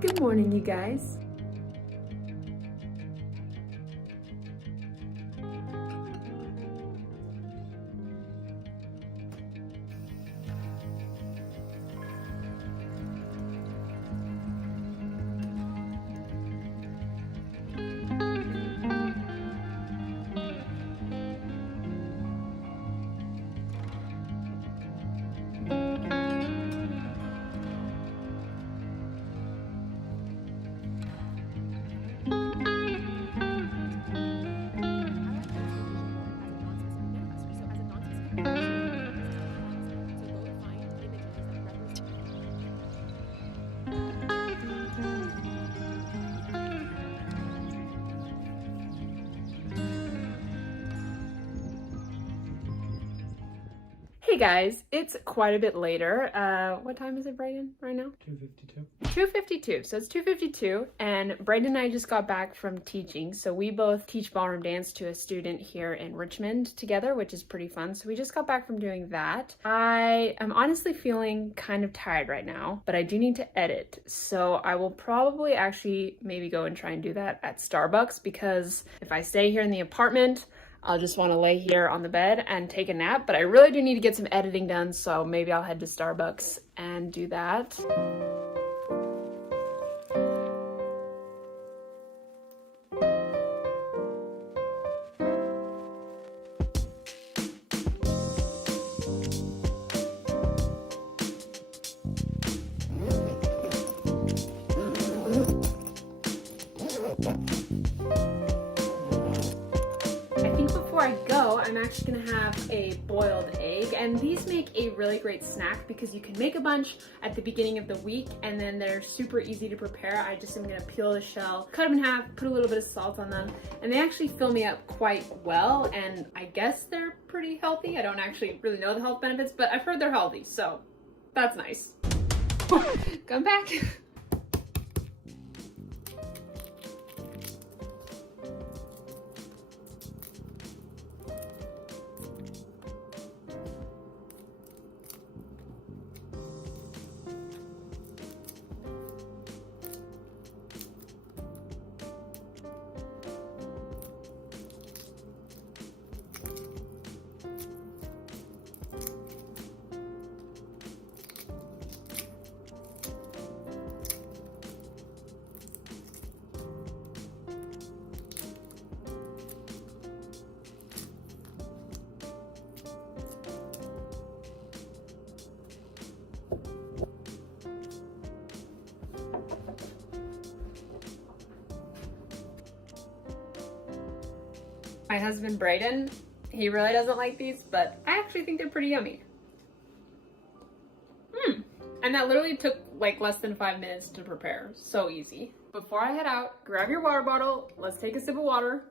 Good morning, you guys. Hey guys, it's quite a bit later. What time is it, Brayden, right now? 2:52. 2:52. So it's 2:52, and Brayden and I just got back from teaching. So we both teach ballroom dance to a student here in Richmond together, which is pretty fun. So we just got back from doing that. I am honestly feeling kind of tired right now, but I do need to edit. So I will probably actually maybe go and try and do that at Starbucks, because if I stay here in the apartment, I'll just want to lay here on the bed and take a nap, but I really do need to get some editing done, so maybe I'll head to Starbucks and do that. Before I go, I'm actually gonna have a boiled egg, and these make a really great snack because you can make a bunch at the beginning of the week and then they're super easy to prepare. I just am gonna peel the shell, cut them in half, put a little bit of salt on them, and they actually fill me up quite well, and I guess they're pretty healthy. I don't actually really know the health benefits, but I've heard they're healthy, so that's nice. Come back. My husband Brayden, he really doesn't like these, but I actually think they're pretty yummy. And that literally took like less than 5 minutes to prepare. So easy. Before I head out, grab your water bottle. Let's take a sip of water.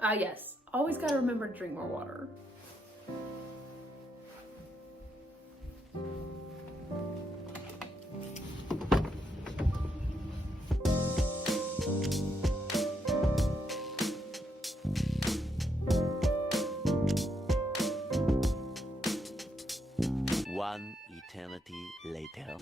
Yes, always gotta remember to drink more water. One eternity later.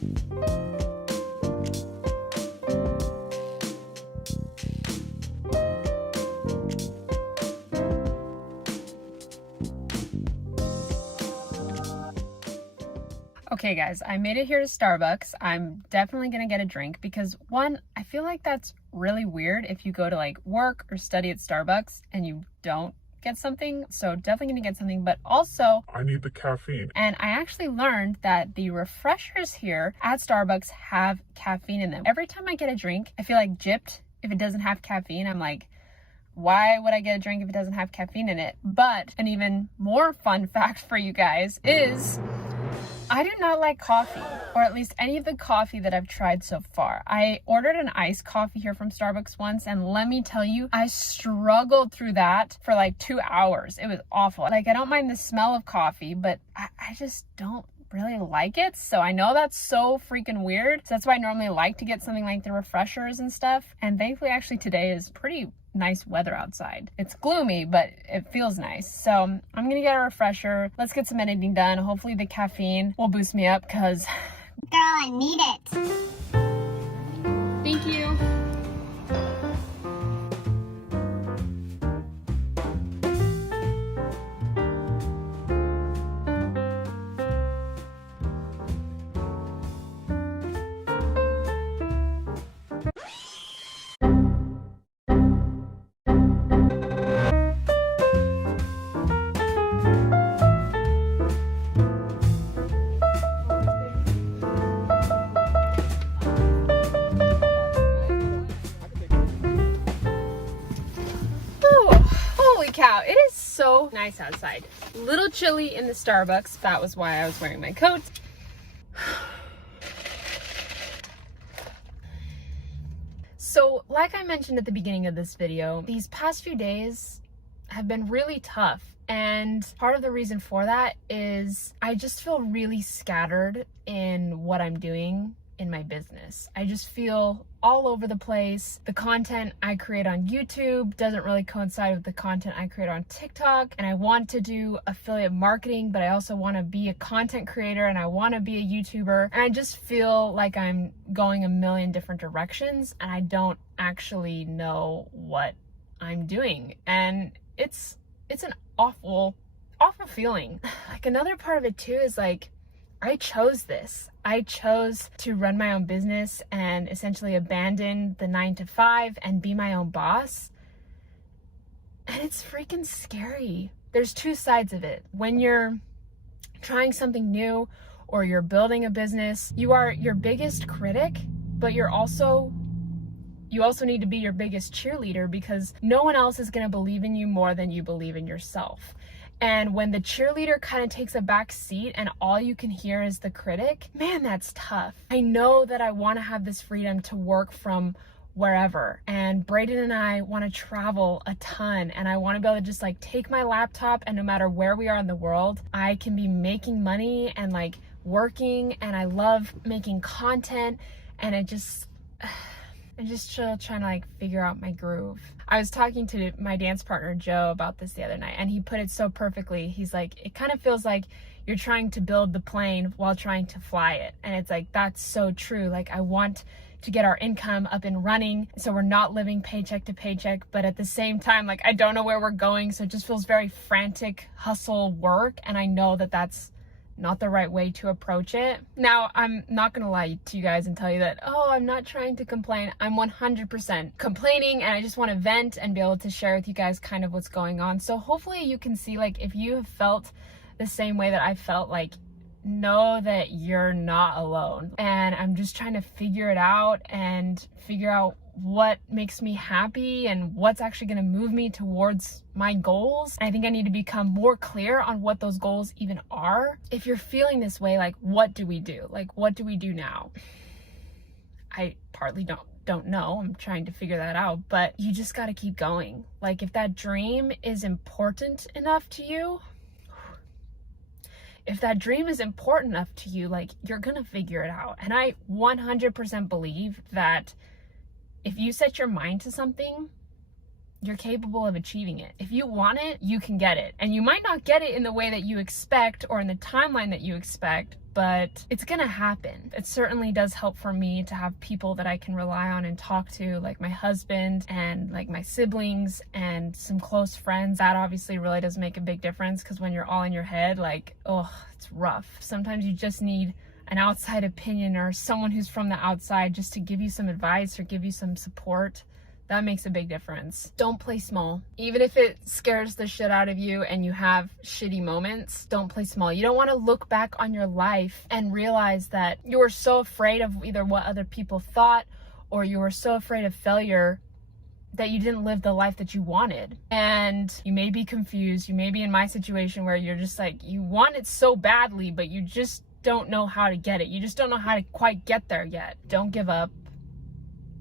Okay guys, I made it here to Starbucks. I'm definitely gonna get a drink because one, I feel like that's really weird if you go to like work or study at Starbucks and you don't get something. So definitely gonna get something, but also I need the caffeine. And I actually learned that the refreshers here at Starbucks have caffeine in them. Every time I get a drink, I feel like gypped if it doesn't have caffeine. I'm like, why would I get a drink if it doesn't have caffeine in it? But an even more fun fact for you guys is I do not like coffee, or at least any of the coffee that I've tried so far. I ordered an iced coffee here from Starbucks once, and let me tell you, I struggled through that for like 2 hours. It was awful. Like, I don't mind the smell of coffee, but I just don't really like it. So I know that's so freaking weird. So that's why I normally like to get something like the refreshers and stuff. And thankfully, actually today is pretty nice weather outside. It's gloomy, but it feels nice. So I'm gonna get a refresher. Let's get some editing done. Hopefully the caffeine will boost me up because Girl, I need it. Thank you. Holy cow, it is so nice outside. Little chilly in the Starbucks. That was why I was wearing my coat. So, like I mentioned at the beginning of this video, these past few days have been really tough. And part of the reason for that is I just feel really scattered in what I'm doing in my business. I just feel all over the place. The content I create on YouTube doesn't really coincide with the content I create on TikTok, and I want to do affiliate marketing, but I also want to be a content creator and I want to be a YouTuber, and I just feel like I'm going a million different directions and I don't actually know what I'm doing, and it's an awful feeling. Like, another part of it too is like, I chose this. I chose to run my own business and essentially abandon the 9-to-5 and be my own boss. And it's freaking scary. There's two sides of it. When you're trying something new or you're building a business, you are your biggest critic, but you also need to be your biggest cheerleader, because no one else is going to believe in you more than you believe in yourself. And when the cheerleader kind of takes a back seat and all you can hear is the critic, man, that's tough. I know that I want to have this freedom to work from wherever. And Brayden and I want to travel a ton, and I want to be able to just like take my laptop, and no matter where we are in the world, I can be making money and like working, and I love making content, and I'm just still trying to like figure out my groove. I was talking to my dance partner Joe about this the other night, and he put it so perfectly. He's like, it kind of feels like you're trying to build the plane while trying to fly it. And it's like, that's so true. Like, I want to get our income up and running so we're not living paycheck to paycheck, but at the same time, like, I don't know where we're going, so it just feels very frantic hustle work, and I know that that's not the right way to approach it. Now, I'm not gonna lie to you guys and tell you that, oh, I'm not trying to complain. I'm 100% complaining, and I just want to vent and be able to share with you guys kind of what's going on. So hopefully you can see, like, if you have felt the same way that I felt, like, know that you're not alone. And I'm just trying to figure it out and figure out what makes me happy and what's actually going to move me towards my goals. I think I need to become more clear on what those goals even are. If you're feeling this way, like, what do we do? Like, what do we do now? I partly don't know. I'm trying to figure that out, but you just got to keep going. Like, if that dream is important enough to you, like, you're gonna figure it out. And I 100% believe that if you set your mind to something, you're capable of achieving it. If you want it, you can get it. And you might not get it in the way that you expect or in the timeline that you expect, but it's gonna happen. It certainly does help for me to have people that I can rely on and talk to, like my husband and like my siblings and some close friends. That obviously really does make a big difference, because when you're all in your head, like, oh, it's rough. Sometimes you just need an outside opinion or someone who's from the outside just to give you some advice or give you some support. That makes a big difference. Don't play small. Even if it scares the shit out of you and you have shitty moments, don't play small. You don't want to look back on your life and realize that you were so afraid of either what other people thought, or you were so afraid of failure that you didn't live the life that you wanted. And you may be confused. You may be in my situation where you're just like, you want it so badly, but you just don't know how to get it. You just don't know how to quite get there yet. Don't give up.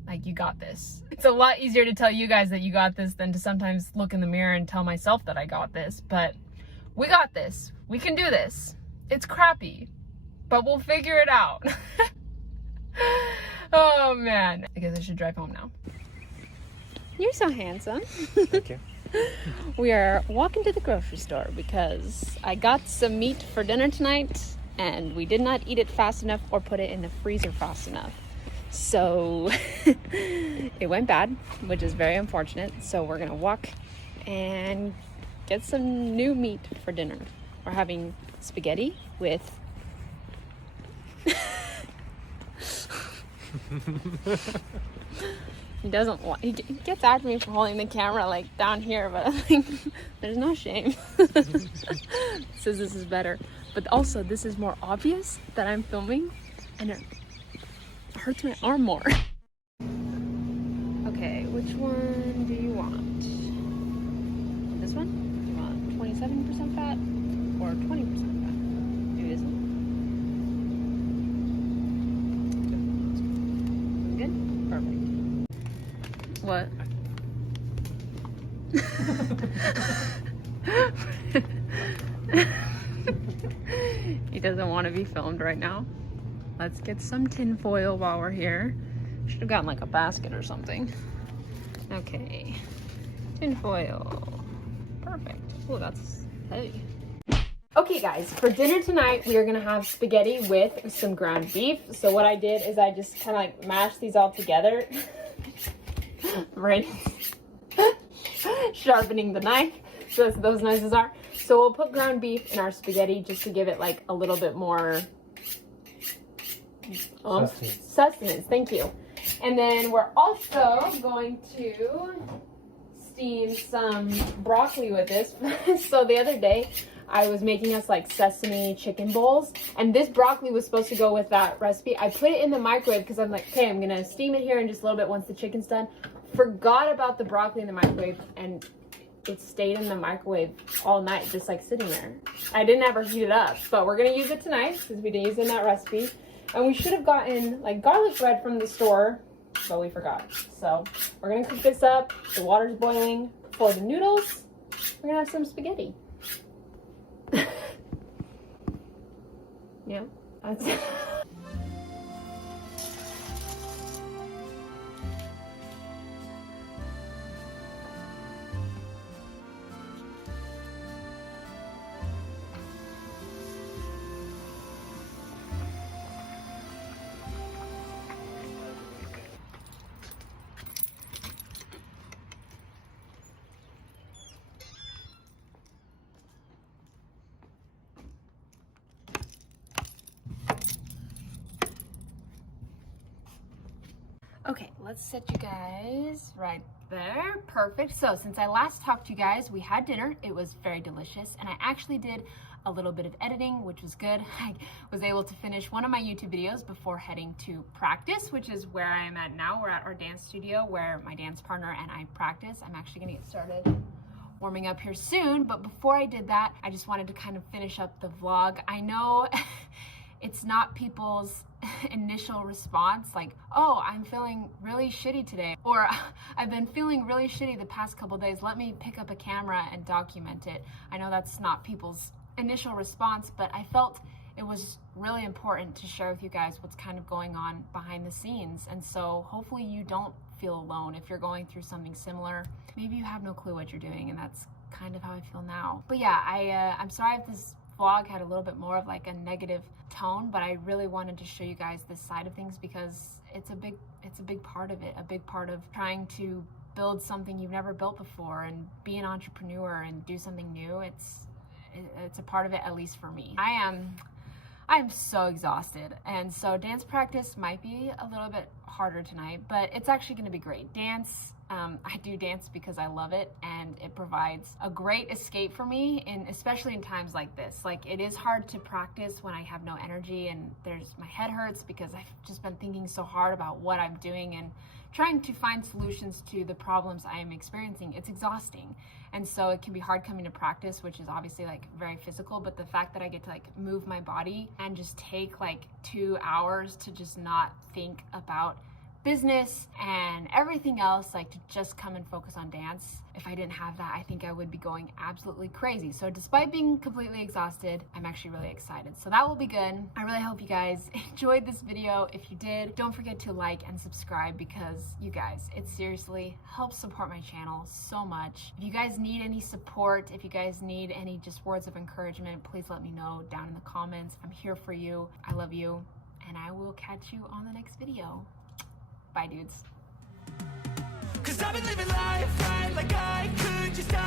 Like, you got this. It's a lot easier to tell you guys that you got this than to sometimes look in the mirror and tell myself that I got this, but we got this. We can do this. It's crappy, but we'll figure it out. Oh man. I guess I should drive home now. You're so handsome. Thank you. We are walking to the grocery store because I got some meat for dinner tonight, and we did not eat it fast enough or put it in the freezer fast enough. So it went bad, which is very unfortunate. So we're gonna walk and get some new meat for dinner. We're having spaghetti with he doesn't want, he gets after me for holding the camera like down here, but like, there's no shame. Says this is better, but also this is more obvious that I'm filming and it hurts my arm more. Okay, which one do you want? This one? Do you want 27% fat or 20% fat? Maybe this one? Good? Perfect. What? He doesn't want to be filmed right now. Let's get some tin foil while we're here. Should have gotten like a basket or something. Okay, tin foil. Perfect. Oh, that's heavy. Okay guys, for dinner tonight, we are gonna have spaghetti with some ground beef. So what I did is I just kind of like mashed these all together. Right. Sharpening the knife, so that's what those knives are. So we'll put ground beef in our spaghetti just to give it like a little bit more sustenance. Thank you. And then we're also going to steam some broccoli with this. So the other day I was making us like sesame chicken bowls, and this broccoli was supposed to go with that recipe. I put it in the microwave because I'm like, okay, I'm gonna steam it here in just a little bit once the chicken's done. Forgot about the broccoli in the microwave, and it stayed in the microwave all night, just like sitting there. I didn't ever heat it up, but we're gonna use it tonight because we didn't use it in that recipe. And we should have gotten like garlic bread from the store, but we forgot. So we're gonna cook this up. The water's boiling. For the noodles, we're gonna have some spaghetti. Yeah, that's okay, let's set you guys right there. Perfect. So since I last talked to you guys, we had dinner. It was very delicious, and I actually did a little bit of editing, which was good. I was able to finish one of my YouTube videos before heading to practice, which is where I am at now. We're at our dance studio where my dance partner and I practice. I'm actually gonna get started warming up here soon, but before I did that, I just wanted to kind of finish up the vlog. I know it's not people's initial response like, oh, I'm feeling really shitty today, or I've been feeling really shitty the past couple days, let me pick up a camera and document it. I know that's not people's initial response, but I felt it was really important to share with you guys what's kind of going on behind the scenes. And so hopefully you don't feel alone if you're going through something similar. Maybe you have no clue what you're doing, and that's kind of how I feel now. But yeah, I'm sorry if this vlog had a little bit more of like a negative tone, but I really wanted to show you guys this side of things because it's a big part of it, a big part of trying to build something you've never built before and be an entrepreneur and do something new. It's a part of it, at least for me. I am so exhausted, and so dance practice might be a little bit harder tonight, but it's actually going to be great. Dance, I do dance because I love it, and it provides a great escape for me, and especially in times like this. Like, it is hard to practice when I have no energy, and my head hurts because I've just been thinking so hard about what I'm doing and trying to find solutions to the problems I am experiencing. It's exhausting. And so it can be hard coming to practice, which is obviously like very physical, but the fact that I get to like move my body and just take like 2 hours to just not think about business and everything else, like to just come and focus on dance. If I didn't have that, I think I would be going absolutely crazy. So despite being completely exhausted, I'm actually really excited. So that will be good. I really hope you guys enjoyed this video. If you did, don't forget to like and subscribe, because you guys, it seriously helps support my channel so much. If you guys need any support, if you guys need any just words of encouragement, please let me know down in the comments. I'm here for you. I love you, and I will catch you on the next video. Bye, dudes. 'Cause I've been living life right like I could just die.